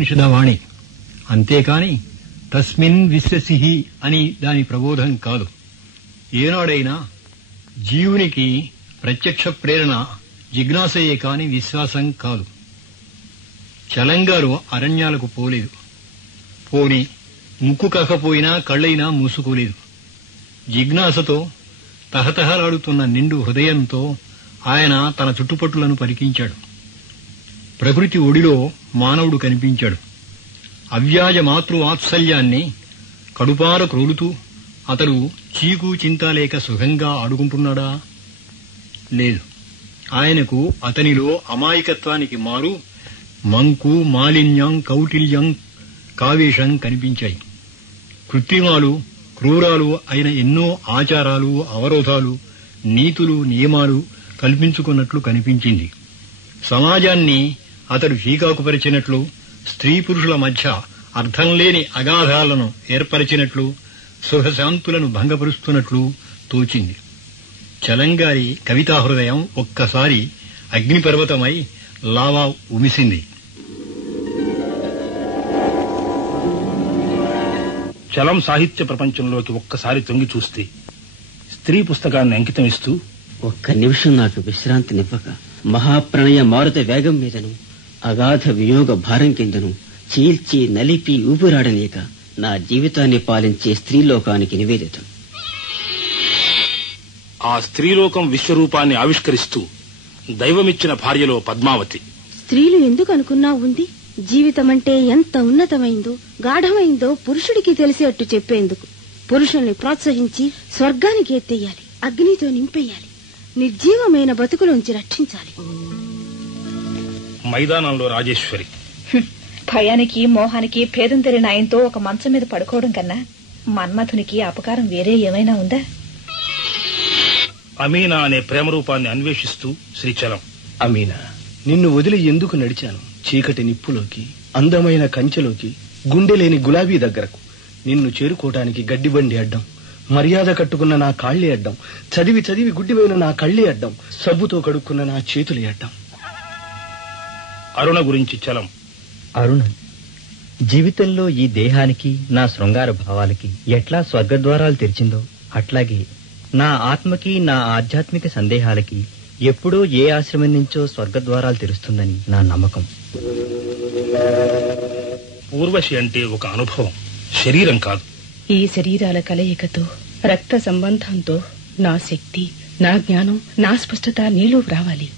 ఉపనిషదవాణి. అంతేకాని తస్మిన్ విశ్వసిహి అని దాని ప్రబోధం కాదు. ఏనాడైనా జీవునికి ప్రత్యక్ష ప్రేరణ జిజ్ఞాసయే కాని విశ్వాసం కాదు. చలంగారు అరణ్యాలకు పోలేదు. పోని ముక్కు కాకపోయినా కళ్ళైనా మూసుకోలేదు. జిజ్ఞాసతో తహతహలాడుతున్న నిండు హృదయంతో ఆయన తన చుట్టుపట్టులను పరికించాడు. ప్రకృతి ఒడిలో మానవుడు కనిపించాడు. అవ్యాజ మాతృవాత్సల్యాన్ని కడుపార క్రోలుతూ అతడు చీకు చింత లేక సుఖంగా ఆడుకుంటున్నాడా? లేదు. ఆయనకు అతనిలో అమాయకత్వానికి మారు మంకు, మాలిన్యం, కౌటిల్యం, కావేశం కనిపించాయి. కృత్రిమాలు, క్రూరాలు అయిన ఎన్నో ఆచారాలు, అవరోధాలు, నీతులు, నియమాలు కల్పించుకున్నట్లు కనిపించింది. సమాజాన్ని అతడు చీకాకుపరిచినట్లు, స్త్రీ పురుషుల మధ్య అర్థం లేని అగాధాలను ఏర్పరిచినట్లు, సుఖశాంతులను భంగపరుస్తున్నట్లు తోచింది. చలంగారి కవితాహృదయం ఒక్కసారి అగ్నిపర్వతమై లావా ఉమిసింది. చలం సాహిత్య ప్రపంచంలోకి ఒక్కసారి తొంగి చూస్తే స్త్రీ పుస్తకాన్ని అంకితమిస్తూ, ఒక్క నిమిషం నాకు విశ్రాంతినివ్వక మహాప్రణయ మారుత వేగం మీదను అగాధ వియోగ భారం కిందను చీల్చి నలిపి ఊపిరాడనీక నా జీవితాన్ని పాలించే స్త్రీలోకానికి నివేదితం. ఆ స్త్రీలోకం విశ్వరూపాన్ని ఆవిష్కరిస్తూ దైవమిచ్చిన భార్యలో పద్మావతి. స్త్రీలు ఎందుకు అనుకున్నా ఉంది. జీవితమంటే ఎంత ఉన్నతమైందో, గాఢమైందో పురుషుడికి తెలిసేట్టు చెప్పేందుకు. పురుషుల్ని ప్రోత్సహించి స్వర్గానికి ఎత్తేయాలి, అగ్నితో నింపేయాలి, నిర్జీవమైన బతుకులోంచి రక్షించాలి. మైదానంలో రాజేశ్వరి. భయానికి మోహానికి భేదం తెలియని ఆయనతో ఒక మంచం మీద పడుకోవడం కన్నా మన్మథునికి అపకారం వేరే ఏమైనా ఉందా? అమీనా అనే ప్రేమరూపాన్ని అన్వేషిస్తూ శ్రీచలం. అమీనా, నిన్ను వదిలి ఎందుకు నడిచాను? చీకటి నిప్పులోకి, అందమైన కంచెలోకి, గుండెలేని గులాబీ దగ్గరకు. నిన్ను చేరుకోవటానికి గడ్డిబండి అడ్డం, మర్యాద కట్టుకున్న నా కాళ్లే అడ్డం, చదివి చదివి గుడ్డిపోయిన నా కళ్లే అడ్డం, సబ్బుతో కడుక్కున్న నా చేతులే అడ్డం. అరుణ గురించి చలం. అరుణ జీవితంలో ఈ దేహానికి, నా శృంగార భావాలకి ఎట్లా స్వర్గద్వారాలు తెరిచిందో అట్లాగే నా ఆత్మకి, నా ఆధ్యాత్మిక సందేహాలకి ఎప్పుడో ఏ ఆశ్రమం నుంచో స్వర్గద్వారాలు తెరుస్తుందని నా నమ్మకం. ఊర్వశి అంటే ఒక అనుభవం, శరీరం కాదు. ఈ శరీరాల కలయికతో, రక్త సంబంధంతో నా శక్తి, నా జ్ఞానం, నా స్పష్టత నీలో రావాలి.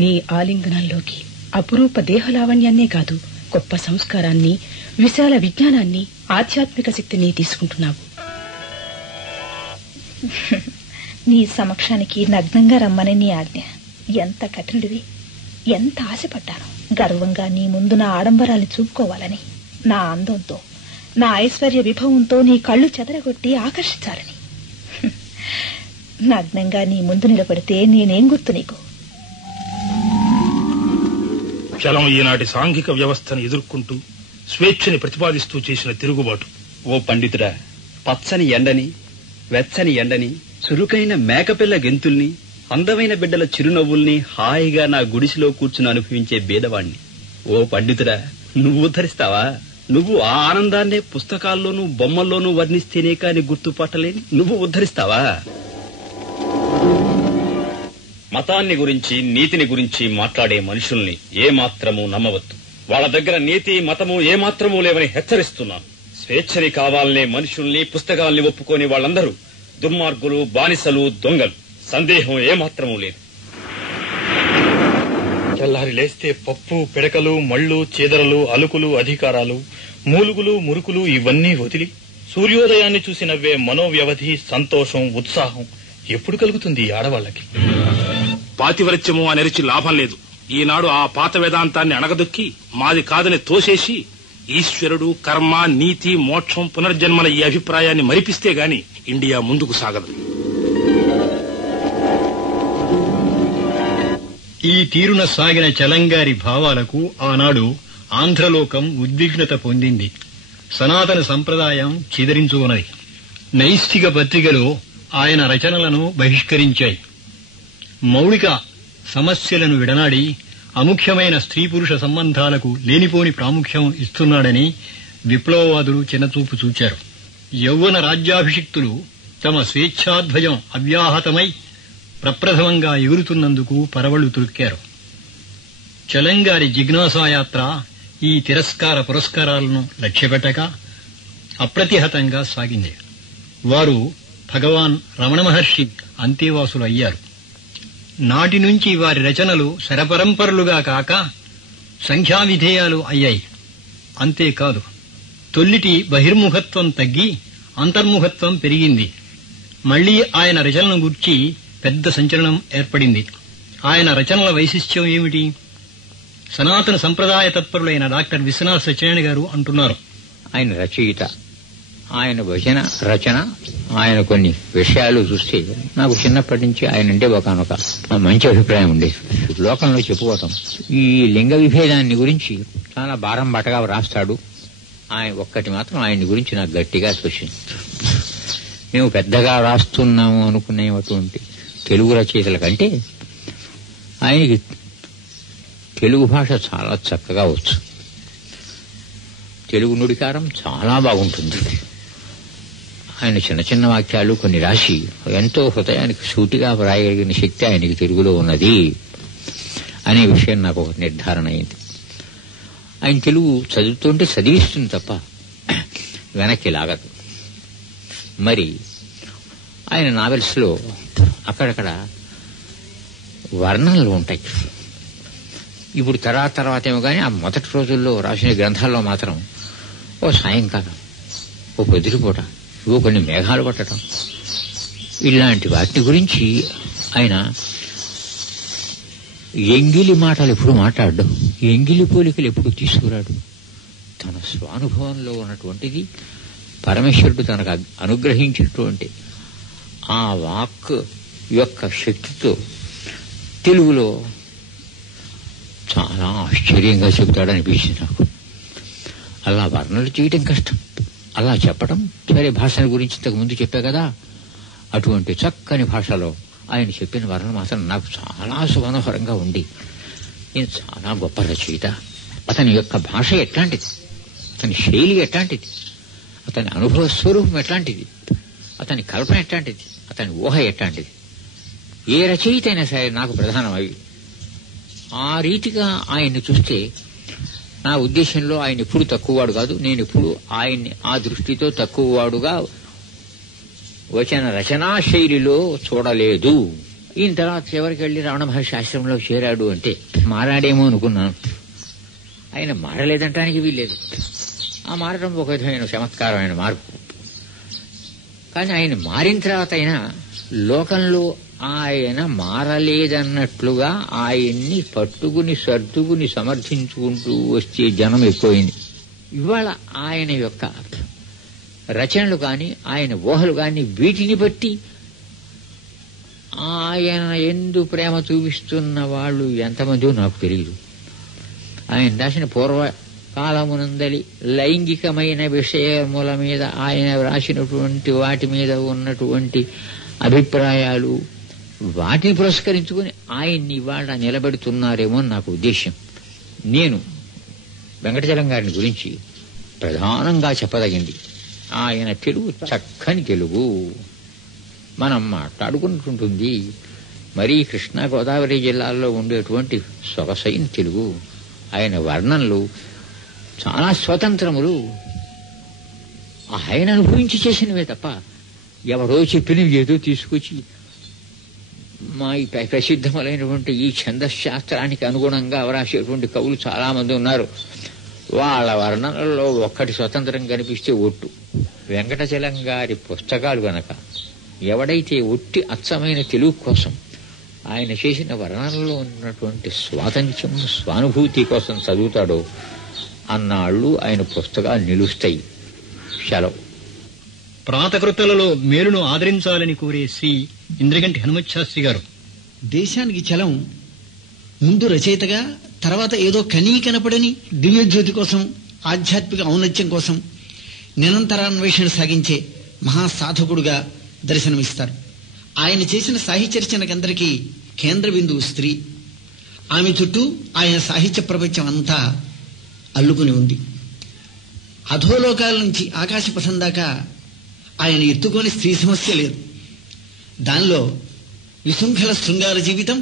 నీ ఆలింగనంలోకి అపురూప దేహలావణ్యాన్నే కాదు, గొప్ప సంస్కారాన్ని, విశాల విజ్ఞానాన్ని, ఆధ్యాత్మిక శక్తిని తీసుకుంటున్నావు. నీ సమక్షానికి నగ్నంగా రమ్మని నీ ఆజ్ఞ. ఎంత కఠినుడివి, ఎంత ఆశపడ్డాను. గర్వంగా నీ ముందు నా ఆడంబరాల్ని చూపుకోవాలని, నా అందంతో, నా ఐశ్వర్య విభవంతో నీ కళ్ళు చెదరగొట్టి ఆకర్షించాలని. నగ్నంగా నీ ముందు నిలబడితే నేనేం గుర్తు నీకు? చలం ఈనాటి సాంఘిక వ్యవస్థను ఎదుర్కొంటూ స్వేచ్ఛని ప్రతిపాదిస్తూ చేసిన తిరుగుబాటు. ఓ పండితుడా, పచ్చని ఎండని, వెచ్చని ఎండని, చురుకైన మేకపిల్ల గెంతుల్ని, అందమైన బిడ్డల చిరునవ్వుల్ని హాయిగా నా గుడిసెలో కూర్చుని అనుభవించే బేదవాణ్ణి. ఓ పండితుడా, నువ్వు ఉద్ధరిస్తావా? నువ్వు ఆ ఆనందాన్నే పుస్తకాల్లోనూ బొమ్మల్లోనూ వర్ణిస్తేనే కాని గుర్తుపట్టలేని నువ్వు ఉద్ధరిస్తావా? మతాన్ని గురించి, నీతిని గురించి మాట్లాడే మనుషుల్ని ఏమాత్రమూ నమ్మవద్దు. వాళ్ళ దగ్గర నీతి, మతము ఏమాత్రమూ లేవని హెచ్చరిస్తున్నాను. స్వేచ్ఛని కావాలనే మనుషుల్ని, పుస్తకాల్ని ఒప్పుకొని వాళ్ళందరూ దుర్మార్గులు, బానిసలు, దొంగలు. సందేహం ఏమాత్రమూ లేదు. తెల్లారి లేస్తే పప్పు, పిడకలు, మళ్ళు, చీదరలు, అలుకులు, అధికారాలు, మూలుగులు, మురుకులు ఇవన్నీ వదిలి సూర్యోదయాన్ని చూసి నవ్వే మనోవ్యవధి, సంతోషం, ఉత్సాహం ఎప్పుడు కలుగుతుంది ఆడవాళ్లకి? పాతివృత్యము అనేరిచి లాభం లేదు. ఈనాడు ఆ పాత వేదాంతాన్ని అణగదొక్కి మాది కాదని తోసేసి ఈశ్వరుడు, కర్మ, నీతి, మోక్షం, పునర్జన్మల ఈ అభిప్రాయాన్ని మరిపిస్తే గాని ఇండియా ముందుకు సాగదు. ఈ తీరున సాగిన చలంగారి భావాలకు ఆనాడు ఆంధ్రలోకం ఉద్విగ్నత పొందింది. సనాతన సంప్రదాయం చిదరించుకున్నది. నైష్ఠిక పత్రికలో ఆయన రచనలను బహిష్కరించాయి. మౌలిక సమస్యలను విడనాడి అముఖ్యమైన స్త్రీ పురుష సంబంధాలకు లేనిపోని ప్రాముఖ్యం ఇస్తున్నాడని విప్లవవాదులు చిన్నచూపు చూచారు. యౌవన రాజ్యాభిషిక్తులు తమ స్వేచ్ఛాధ్వజం అవ్యాహతమై ప్రప్రథమంగా ఎగురుతున్నందుకు పరవళ్లు తొక్కారు. చలంగారి జిజ్ఞాసాయాత్ర ఈ తిరస్కార పురస్కారాలను లక్ష్యపెట్టక అప్రతిహతంగా సాగింది. వారు భగవాన్ రమణ మహర్షి అంతేవాసులు అయ్యారు. నాటి నుంచి వారి రచనలు శరపరంపరలుగా కాక సంఖ్యావిధేయాలు అయ్యాయి. అంతేకాదు, తొల్లిటి బహిర్ముఖత్వం తగ్గి అంతర్ముఖత్వం పెరిగింది. మళ్లీ ఆయన రచనలను గుర్చి పెద్ద సంచలనం ఏర్పడింది. ఆయన రచనల వైశిష్ట్యం ఏమిటి? సనాతన సంప్రదాయ తత్పరులైన డాక్టర్ విశ్వనాథ్ సత్యనారాయణ గారు అంటున్నారు, ఆయన రచయిత, ఆయన వచన రచన, ఆయన కొన్ని విషయాలు చూస్తే నాకు చిన్నప్పటి నుంచి ఆయన అంటే ఒకనొక మంచి అభిప్రాయం ఉండేది. లోకంలో చెప్పుకోవటం ఈ లింగ విభేదాన్ని గురించి చాలా భారం బట్టగా రాస్తాడు. ఆయన ఒక్కటి మాత్రం ఆయన్ని గురించి నాకు గట్టిగా తోచింది. మేము పెద్దగా రాస్తున్నాము అనుకునేటువంటి తెలుగు రచయితల కంటే ఆయనకి తెలుగు భాష చాలా చక్కగా వచ్చు. తెలుగు నుడికారం చాలా బాగుంటుంది. ఆయన చిన్న చిన్న వాక్యాలు కొన్ని రాసి ఎంతో హృదయానికి సూటిగా వ్రాయగలిగిన శక్తి ఆయనకి తెలుగులో ఉన్నది అనే విషయం నాకు ఒక నిర్ధారణ అయింది. ఆయన తెలుగు చదువుతుంటే చదివిస్తుంది తప్ప వెనక్కి లాగదు. మరి ఆయన నావెల్స్ లో అక్కడక్కడ వర్ణనలు ఉంటాయి. ఇప్పుడు తర్వాత ఏమో కానీ ఆ మొదటి రోజుల్లో రాసిన గ్రంథాల్లో మాత్రం ఓ సాయంకాలం, ఓ పొద్దుటిపూట, ఇవో కొన్ని మేఘాలు పట్టడం, ఇలాంటి వాటి గురించి ఆయన ఎంగిలి మాటలు ఎప్పుడు మాట్లాడడం, ఎంగిలి పోలికలు ఎప్పుడు తీసుకురాడు. తన స్వానుభవంలో ఉన్నటువంటిది పరమేశ్వరుడు తనకు అనుగ్రహించినటువంటి ఆ వాక్ యొక్క శక్తితో తెలుగులో చాలా ఆశ్చర్యంగా చెబుతాడనిపించింది నాకు. అలా వర్ణనలు చేయటం కష్టం, అలా చెప్పడం సరే. భాషల గురించి ఇంతకు ముందు చెప్పా కదా, అటువంటి చక్కని భాషలో ఆయన చెప్పిన వర్ణన మాత్రం నాకు చాలా సుమనోహరంగా ఉంది. ఈయన చాలా గొప్ప రచయిత. అతని యొక్క భాష ఎట్లాంటిది, అతని శైలి ఎట్లాంటిది, అతని అనుభవ స్వరూపం ఎట్లాంటిది, అతని కల్పన ఎట్లాంటిది, అతని ఊహ ఎట్లాంటిది. ఏ రచయిత అయినా సరే నాకు ప్రధానం అవి. ఆ రీతిగా ఆయన్ని చూస్తే నా ఉద్దేశంలో ఆయన ఎప్పుడు తక్కువవాడు కాదు. నేను ఎప్పుడు ఆయన్ని ఆ దృష్టితో తక్కువవాడుగా వచన రచనా శైలిలో చూడలేదు. ఈయన తర్వాత చివరికి వెళ్లి రమణ మహర్షి ఆశ్రమంలో చేరాడు అంటే మారాడేమో అనుకున్నాను. ఆయన మారలేదంటానికి వీల్లేదు. ఆ మారడం ఒక విధమైన చమత్కారమైన మార్పు. కానీ ఆయన మారిన తర్వాత అయినా లోకంలో ఆయన మారలేదన్నట్లుగా ఆయన్ని పట్టుకుని సర్దుకుని సమర్థించుకుంటూ వచ్చే జనం ఎక్కువైంది. ఇవాళ ఆయన యొక్క రచనలు కాని, ఆయన ఊహలు కాని, వీటిని బట్టి ఆయన ఎందు ప్రేమ చూపిస్తున్న వాళ్ళు ఎంతమందో నాకు తెలియదు. ఆయన రాసిన పూర్వకాలమునందలి లైంగికమైన విషయముల మీద ఆయన రాసినటువంటి వాటి మీద ఉన్నటువంటి అభిప్రాయాలు, వాటిని పురస్కరించుకుని ఆయన్ని ఇవాళ నిలబెడుతున్నారేమో నాకు ఉద్దేశ్యం. నేను వెంకటచలం గారిని గురించి ప్రధానంగా చెప్పదగింది ఆయన తెలుగు చక్కని తెలుగు. మనం మాట్లాడుకుంటుంటుంది మరీ కృష్ణా గోదావరి జిల్లాల్లో ఉండేటువంటి సొగసైన తెలుగు. ఆయన వర్ణనలు చాలా స్వతంత్రములు, ఆయన అనుభవించి చేసినవే తప్ప ఎవరో చెప్పినవి ఏదో తీసుకొచ్చి మా ఈ ప్రసిద్ధములైనటువంటి ఈ ఛందశాస్త్రానికి అనుగుణంగా రాసేటువంటి కవులు చాలా మంది ఉన్నారు. వాళ్ళ వర్ణనల్లో ఒక్కటి స్వతంత్రం కనిపిస్తే ఒట్టు. వెంకటచలం గారి పుస్తకాలు గనక ఎవడైతే ఒట్టి అచ్చమైన తెలుగు కోసం ఆయన చేసిన వర్ణనలో ఉన్నటువంటి స్వాతంత్ర్యం, స్వానుభూతి కోసం చదువుతాడో అన్నాళ్ళు ఆయన పుస్తకాలు నిలుస్తాయి. సెలవు. ప్రాతకృతులలో మేలును ఆదరించాలని కోరే శ్రీ ఇంద్రగంటి హనుమత్ శాస్త్రి గారు, దేశానికి చలం ముందు రచయితగా, తర్వాత ఏదో కనీ కనపడని దివ్యజ్యోతి కోసం, ఆధ్యాత్మిక ఔన్నత్యం కోసం నిరంతరాన్వేషణ సాగించే మహాసాధకుడుగా దర్శనమిస్తారు. ఆయన చేసిన సాహిత్య రచనకందరికీ కేంద్ర బిందువు స్త్రీ. ఆమె చుట్టూ ఆయన సాహిత్య ప్రపంచం అంతా అల్లుకుని ఉంది. అధోలోకాల నుంచి ఆకాశపథం దాకా ఆయన ఎత్తుకొని స్త్రీ సమస్య లేదు. దానిలో విశృంఖల శృంగార జీవితం,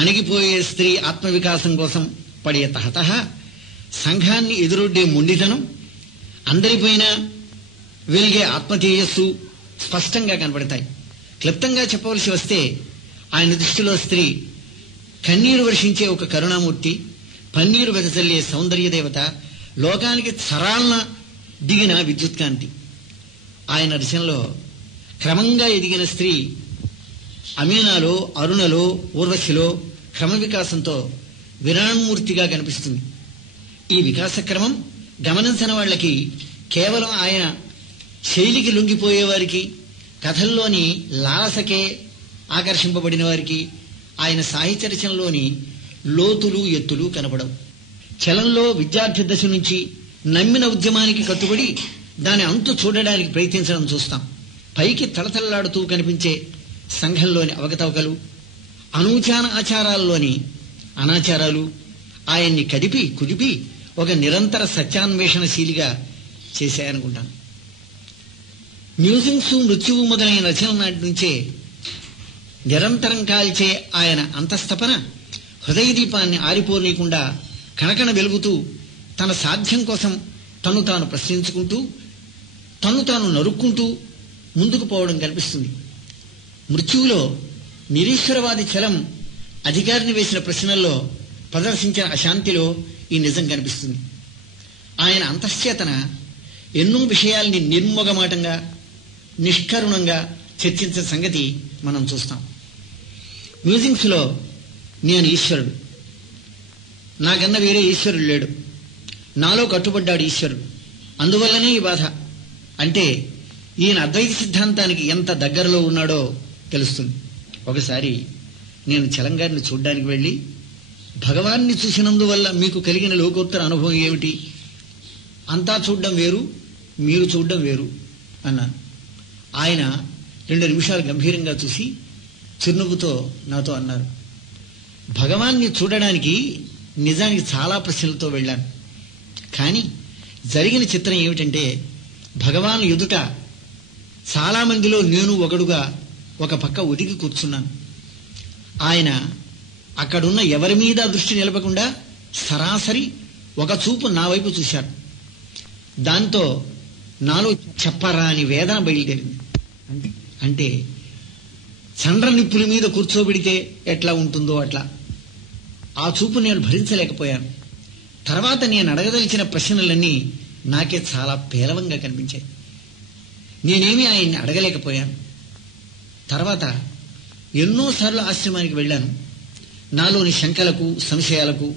అణిగిపోయే స్త్రీ ఆత్మవికాసం కోసం పడే తహతహ, సంఘాన్ని ఎదురొడ్డే మొండితనం, అందరిపైన వెలిగే ఆత్మతేజస్సు స్పష్టంగా కనబడతాయి. క్లుప్తంగా చెప్పవలసి వస్తే ఆయన దృష్టిలో స్త్రీ కన్నీరు వర్షించే ఒక కరుణామూర్తి, పన్నీరు వెదజల్లే సౌందర్య దేవత, లోకానికి సరాలన దిగిన విద్యుత్కాంతి. ఆయన రచనలో క్రమంగా ఎదిగిన స్త్రీ అమీనాలో, అరుణలో, ఊర్వశిలో క్రమ వికాసంతో విరాణమూర్తిగా కనిపిస్తుంది. ఈ వికాస క్రమం గమనించిన వాళ్ళకి, కేవలం ఆయన శైలికి లొంగిపోయేవారికి, కథల్లోని లాలసకే ఆకర్షింపబడిన వారికి ఆయన సాహిత్య రచనలోని లోతులు ఎత్తులు కనపడవు. చలంలో విద్యార్థి దశ నుంచి నమ్మిన ఉద్యమానికి కట్టుబడి దాని అంతు చూడడానికి ప్రయత్నించడం చూస్తాం. పైకి తళతళలాడుతూ కనిపించే సంఘంలోని అవకతవకలు, అనూచాన ఆచారాల్లోని అనాచారాలు ఆయన్ని కదిపి కుదిపి ఒక నిరంతర సత్యాన్వేషణశీలిగా చేశాయనుకుంటాను. మ్యూజింగ్స్, మృత్యువు మొదలైన రచనల నాటి నుంచే నిరంతరం కాల్చే ఆయన అంతస్తపన హృదయ దీపాన్ని ఆరిపోనీయకుండా కణకణ వెలుగుతూ తన సాధ్యం కోసం తను తాను ప్రశ్నించుకుంటూ, తను తాను నరుక్కుంటూ ముందుకు పోవడం కనిపిస్తుంది. మృత్యువులో నిరీశ్వరవాది చలం అధికారిని వేసిన ప్రశ్నల్లో ప్రదర్శించిన అశాంతిలో ఈ నిజం కనిపిస్తుంది. ఆయన అంతశ్చేతన ఎన్నో విషయాల్ని నిర్మోగమాటంగా, నిష్కరుణంగా చర్చించిన సంగతి మనం చూస్తాం. మ్యూజింగ్స్ లో నేను ఈశ్వరుడు, నాకన్నా వేరే ఈశ్వరుడు లేడు, నాలో కట్టుబడ్డాడు ఈశ్వరుడు, అందువల్లనే ఈ బాధ అంటే ఈయన అద్వైత సిద్ధాంతానికి ఎంత దగ్గరలో ఉన్నాడో తెలుస్తుంది. ఒకసారి నేను చలంగారిని చూడ్డానికి వెళ్లి, భగవాన్ని చూసినందువల్ల మీకు కలిగిన లోకోత్తర అనుభవం ఏమిటి? అంతా చూడడం వేరు, మీరు చూడడం వేరు అన్నాను. ఆయన 2 నిమిషాలు గంభీరంగా చూసి చిరునవ్వుతో నాతో అన్నారు, భగవాన్ని చూడడానికి నిజానికి చాలా ప్రశ్నలతో వెళ్ళాను, కానీ జరిగిన చిత్రం ఏమిటంటే భగవాన్ ఎదుట చాలా మందిలో నేను ఒకడుగా ఒక పక్క ఒదిగి కూర్చున్నాను. ఆయన అక్కడున్న ఎవరి మీద దృష్టి నిలపకుండా సరాసరి ఒక చూపు నా వైపు చూశారు. దాంతో నాలో చెప్పరాని వేదన బయలుదేరింది. అంటే చండ్ర నిప్పుల మీద కూర్చోబెడితే ఎట్లా ఉంటుందో అట్లా ఆ చూపు నేను భరించలేకపోయాను. తర్వాత నేను అడగదలిచిన ప్రశ్నలన్నీ నాకే చాలా పేలవంగా కనిపించాయి. నేనేమీ ఆయన్ని అడగలేకపోయాను. తర్వాత ఎన్నోసార్లు ఆశ్రమానికి వెళ్ళాను. నాలోని శంకలకు, సంశయాలకు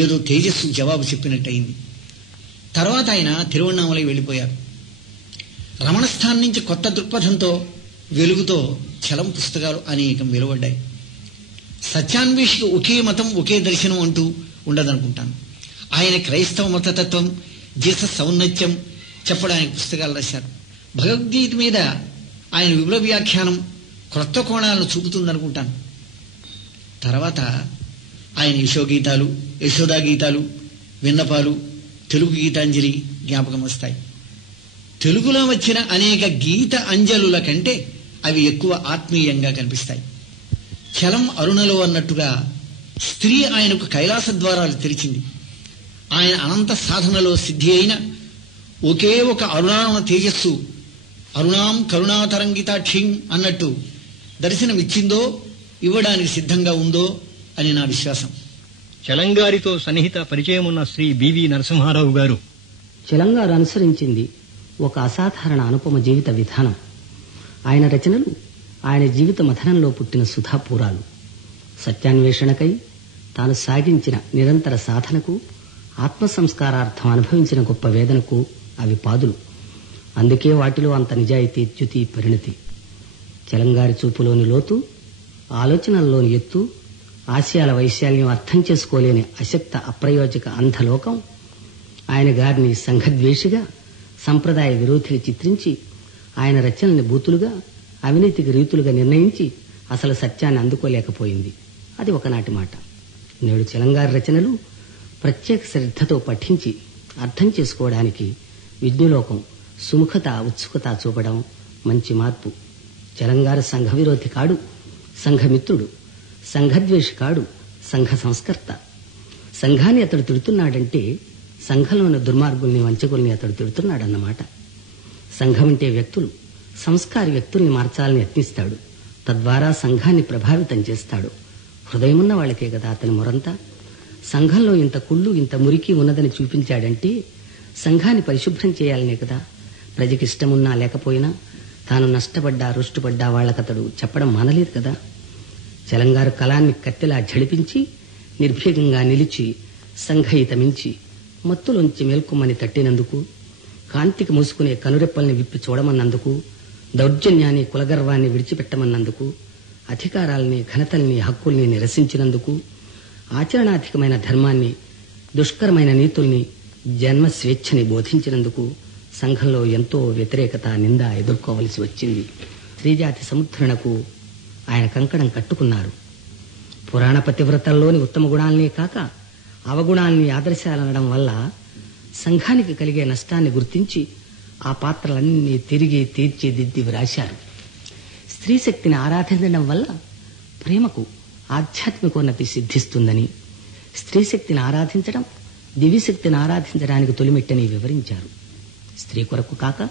ఏదో తేజస్సు జవాబు చెప్పినట్టయింది. తర్వాత ఆయన తిరువణ్ణామలై వెళ్ళిపోయారు. రమణస్థానం నుంచి కొత్త దృక్పథంతో, వెలుగుతో చలం పుస్తకాలు అనేకం వెలువడ్డాయి. సత్యాన్వేషికి ఒకే మతం, ఒకే దర్శనం అంటూ ఉండదనుకుంటాను. ఆయన క్రైస్తవ మతతత్వం, జీసస్ ఔన్నత్యం చెప్పడానికి పుస్తకాలు రాశారు. భగవద్గీత మీద ఆయన విపుల వ్యాఖ్యానం క్రొత్త కోణాలను చూపుతుందనుకుంటాను. తర్వాత ఆయన యశోగీతాలు, యశోదా గీతాలు, విన్నపాలు, తెలుగు గీతాంజలి జ్ఞాపకం వస్తాయి. తెలుగులో వచ్చిన అనేక గీత అంజలుల కంటే అవి ఎక్కువ ఆత్మీయంగా కనిపిస్తాయి. చలం అరుణలో అన్నట్టుగా స్త్రీ ఆయనకు కైలాస ద్వారాలు తెరిచింది. ఆయన అనంత సాధనలో సిద్ధి అయిన ఒకే ఒక అరుణామ తేజస్సు అరుణాం కరుణాతరంగితాక్షిం అన్నట్టు దర్శనమిచ్చిందో, ఇవ్వడానికి సిద్ధంగా ఉందో అని నా విశ్వాసం. చలంగారితో సన్నిహిత పరిచయం ఉన్న శ్రీ బివి నరసింహారావు గారు, చలంగారు అనుసరించింది ఒక అసాధారణ అనుపమ జీవిత విధానం. ఆయన రచనలు ఆయన జీవిత మథనంలో పుట్టిన సుధాపూరాలు. సత్యాన్వేషణకై తాను సాగించిన నిరంతర సాధనకు, ఆత్మ సంస్కారార్థం అనుభవించిన గొప్ప వేదనకు అవి పాదులు. అందుకే వాటిలో అంత నిజాయితీ, చ్యుతి, పరిణతి. చలంగారి చూపులోని లోతు, ఆలోచనల్లోని ఎత్తు, ఆశయాల వైశాల్యం అర్థం చేసుకోలేని అశక్త అప్రయోజక అంధలోకం ఆయన గారిని సంఘద్వేషిగా, సంప్రదాయ విరోధిగా చిత్రించి, ఆయన రచనల్ని బూతులుగా, అవినీతికి రీతులుగా నిర్ణయించి అసలు సత్యాన్ని అందుకోలేకపోయింది. అది ఒకనాటి మాట. నేడు చలంగారి రచనలు ప్రత్యేక శ్రద్ధతో పఠించి అర్థం చేసుకోవడానికి విజ్ఞులోకం సుముఖత ఉత్సుకత చూపడం మంచి మార్పు. చలంగారు సంఘ విరోధి కాడు, సంఘమిత్రుడు. సంఘద్వేషి కాడు, సంఘ సంస్కర్త. సంఘాన్ని అతడు తిడుతున్నాడంటే సంఘంలోని దుర్మార్గుల్ని వంచకుల్ని అతడు తిడుతున్నాడన్నమాట. సంఘం అంటే వ్యక్తులు, సంస్కారి వ్యక్తుల్ని మార్చాలని యత్నిస్తాడు. తద్వారా సంఘాన్ని ప్రభావితం చేస్తాడు. హృదయమున్న వాళ్ళకే కదా అతని మొరంతా. సంఘంలో ఇంత కుళ్ళు ఇంత మురికి ఉన్నదని చూపించాడంటే సంఘాన్ని పరిశుభ్రం చేయాలనే కదా. ప్రజకి ఇష్టమున్నా లేకపోయినా తాను నష్టపడ్డా రుష్టుపడ్డా వాళ్ళకతడు చెప్పడం మానలేదు కదా. చలంగారు కళాన్ని కత్తెలా ఝడిపించి నిర్భీకంగా నిలిచి సంఘహితమించి మత్తులోంచి మేల్కొమ్మని తట్టినందుకు, కాంతికి మూసుకునే కనురెప్పల్ని విప్పి చూడమన్నందుకు, దౌర్జన్యాన్ని కులగర్వాన్ని విడిచిపెట్టమన్నందుకు, అధికారాల్ని ఘనతల్ని హక్కుల్ని నిరసించినందుకు, ఆచరణాధికమైన ధర్మాన్ని దుష్కరమైన నీతుల్ని జన్మ స్వేచ్ఛని బోధించినందుకు సంఘంలో ఎంతో వ్యతిరేకత నింద ఎదుర్కోవలసి వచ్చింది. స్త్రీజాతి సముద్ధరణకు ఆయన కంకణం కట్టుకున్నారు. పురాణ పతివ్రతల్లోని ఉత్తమ గుణాలనే కాక అవగుణాల్ని ఆదర్శాలనడం వల్ల సంఘానికి కలిగే నష్టాన్ని గుర్తించి ఆ పాత్రలన్నీ తిరిగి తీర్చిదిద్ది వ్రాశారు. స్త్రీ శక్తిని ఆరాధించడం వల్ల ప్రేమకు ఆధ్యాత్మికోన్నతి సిద్ధిస్తుందని, స్త్రీ శక్తిని ఆరాధించడం దివ్యశక్తిని ఆరాధించడానికి తొలిమెట్టని వివరించారు. స్త్రీ కొరకు కాక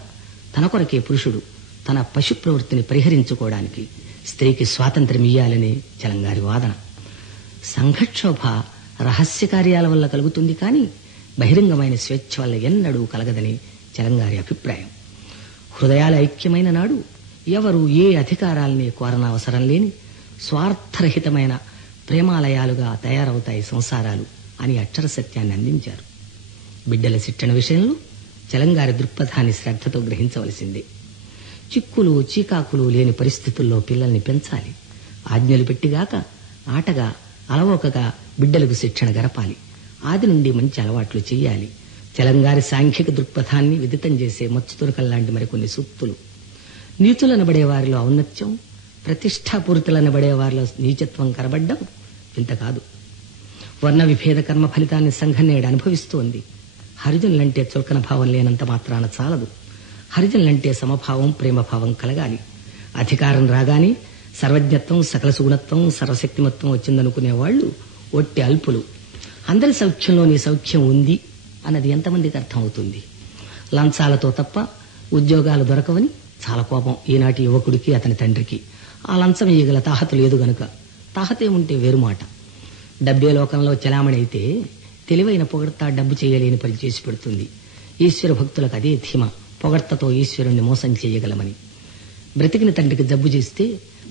తన కొరకే పురుషుడు తన పశు ప్రవృత్తిని పరిహరించుకోవడానికి స్త్రీకి స్వాతంత్ర్యం ఇయ్యాలని చలంగారి వాదన. సంఘక్షోభ రహస్య కార్యాల వల్ల కలుగుతుంది కానీ బహిరంగమైన స్వేచ్ఛ వల్ల ఎన్నడూ కలగదని చలంగారి అభిప్రాయం. హృదయాల ఐక్యమైన నాడు ఎవరు ఏ అధికారాల్ని కోరనవసరం లేని స్వార్థరహితమైన ప్రేమాలయాలుగా తయారవుతాయి సంసారాలు అని అక్షర సత్యాన్ని అందించారు. బిడ్డల శిక్షణ విషయంలో చలంగారి దృక్పథాన్ని శ్రద్ధతో గ్రహించవలసిందే. చిక్కులు చీకాకులు లేని పరిస్థితుల్లో పిల్లల్ని పెంచాలి. ఆజ్ఞలు పెట్టిగాక ఆటగా అలవోకగా బిడ్డలకు శిక్షణ గరపాలి. ఆది నుండి మంచి అలవాట్లు చెయ్యాలి. చలంగారి సాంఘిక దృక్పథాన్ని విదితం చేసే మచ్చుతురకల్లాంటి మరికొన్ని సూక్తులు. నీతులనబడే వారిలో ఔన్నత్యం, ప్రతిష్టాపూరితులనబడే వారిలో నీచత్వం కనబడ్డం ఇంత కాదు. వర్ణ విభేద కర్మ ఫలితాన్ని సంఘం నేడు అనుభవిస్తోంది. హరిజనులంటే చులకన భావం లేనంత మాత్రాన చాలదు. హరిజనులంటే సమభావం ప్రేమభావం కలగాలి. అధికారం రాగానే సర్వజ్ఞత్వం సకల సుగుణత్వం సర్వశక్తిమత్వం వచ్చిందనుకునే వాళ్ళు ఒట్టి అల్పులు. అందరి సౌఖ్యంలో నీ సౌఖ్యం ఉంది అన్నది ఎంతమందికి అర్థమవుతుంది? లంచాలతో తప్ప ఉద్యోగాలు దొరకవని చాలా కోపం ఈనాటి యువకుడికి అతని తండ్రికి. ఆ లంచం ఇయ్యగల తాహత లేదు గనుక. తాహతే ఉంటే వేరు మాట. డబ్బే లోకంలో చలామణి అయితే తెలివైన పొగడ్త డబ్బు చేయలేని పని చేసి పెడుతుంది. ఈశ్వర భక్తులకు అదే ధీమ, పొగడ్తతో ఈశ్వరుణ్ణి మోసం చేయగలమని. బ్రతికిన తండ్రికి జబ్బు చేస్తే